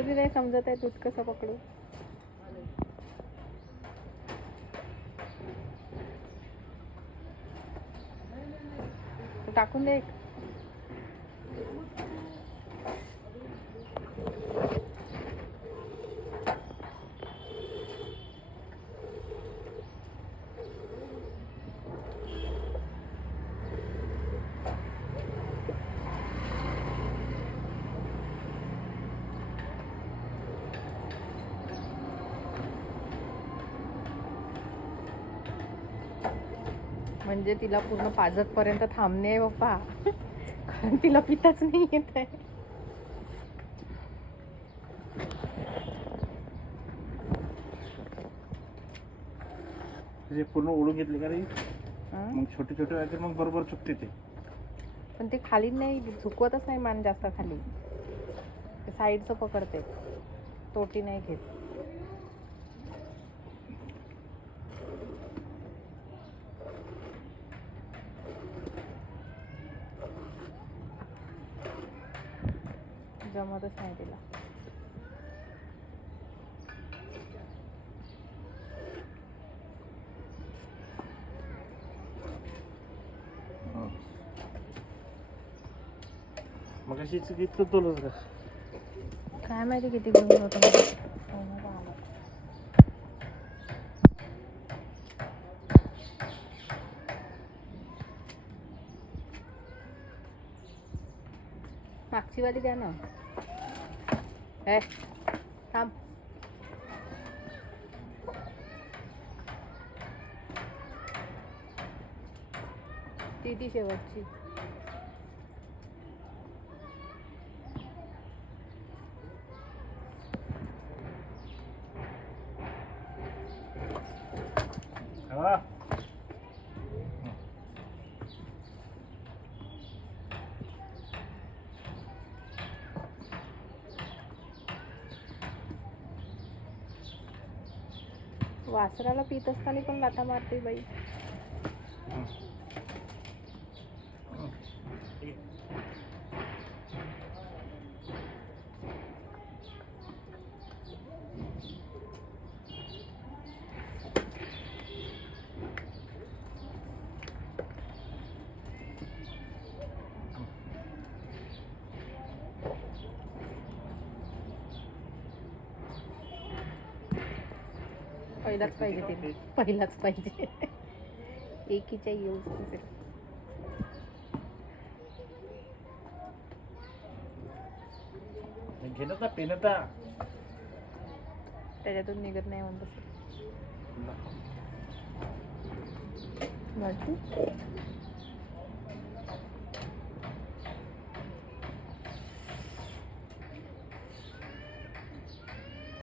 तुझी नाही समजत आहे दूध कसं पकडू. टाकून दे. म्हणजे तिला पूर्ण पाजतपर्यंत थांबणे आहे बाप्पा. कारण तिला पिताच नाही येत आहे. पूर्ण ओढून घेतले का रे मग छोटे छोटे राहते मग बरोबर चुकते ते. पण ते खाली नाही झुकवतच नाही मान जास्त खाली. साईडचं पकडते तोटी नाही घेत. जमतच नाही तिला. मग अशी इतकं तोलच का काय माहिती किती घेऊन होतं. मागची वाली द्या ना. थांब. ती शेवटची. वासराला पित असताना पण लाथा मारते बाई. पहिलाच पाहिजे ते. पहिलाच पाहिजे. एकीच्या येऊ घेणता पेनता त्याच्यातून निघत नाही म्हणत असेल.